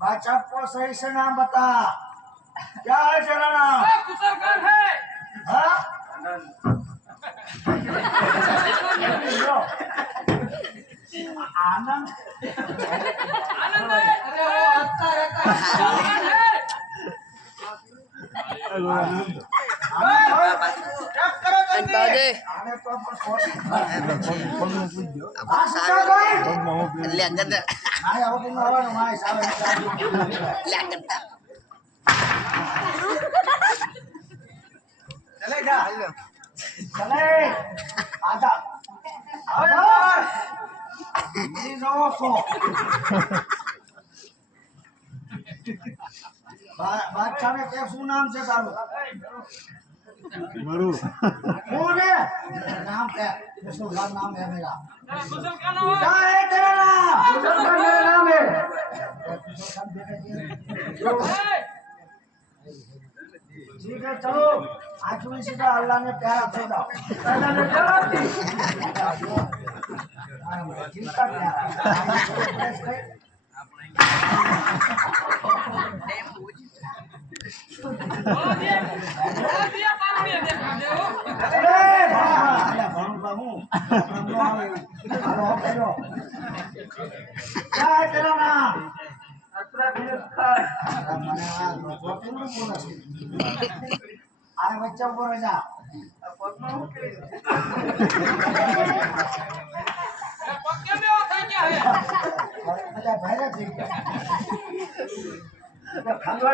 बादशाह को सही से नाम बता, क्या है तेरा नाम? कुशलगढ़ है। हाँ? आनंद आनंद है। अरे वो अच्छा रहता है। आने तो Ay, ako din nawa ng mga isawa ng Dalay na! Dalay! Ada! Ada! Hindi na ako! बादशाह में क्या नाम से डालो मरु नाम क्या नाम है मेरा क्या है तेरा नाम मेरा नाम है ठीक है चलो आज में सीधा अल्लाह ने प्यारा छोड़ा अल्लाह ने प्यारा जिसका प्यारा क्या है तेरा नाम अरे बच्चा बोल जा अच्छा भैया ठीक है खंडवा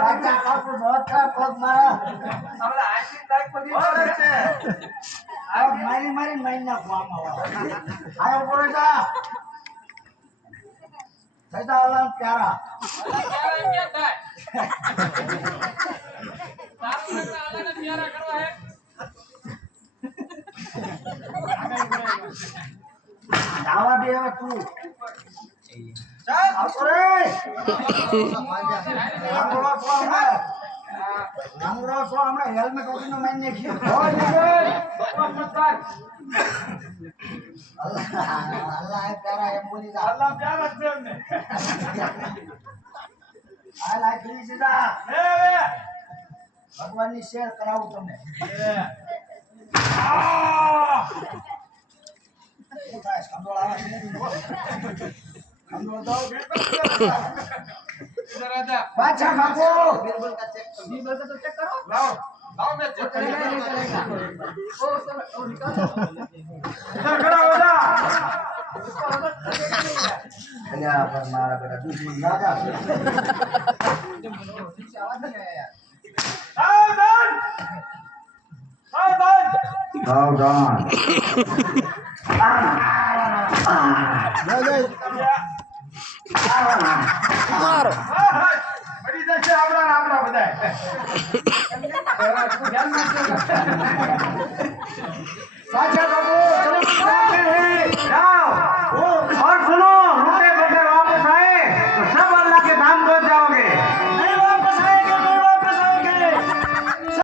राजा का तो बहुत का पग मारा हमरा आशीष टाइप को दी છે अब मारी मारी महीना खुआमा आयो बोले जा सदा अल्लाह प्यारा क्या था तारू ने अल्लाह ने प्यारा करवा है दावा दे तू चल अरे हमरा सो हमरा हेलमेट ओदिनो मान्ने खियो अल्लाह है प्यारा है बोली जा अल्लाह प्यारा है हमने आ लाइक सीधा भगवान ने शेयर कराऊ तुमने कंदोला दो इधर आजा बादशाह बाबू बिरबल का चेक करो लाओ लाओ मैं चेक करेगा ओ निकाल इधर खड़ा हो जा अल्लाह पर मारा बेटा दुश्मन राजा आवाज नहीं आया यार सावधान मारो बड़ी दशा हमरा बताए साचा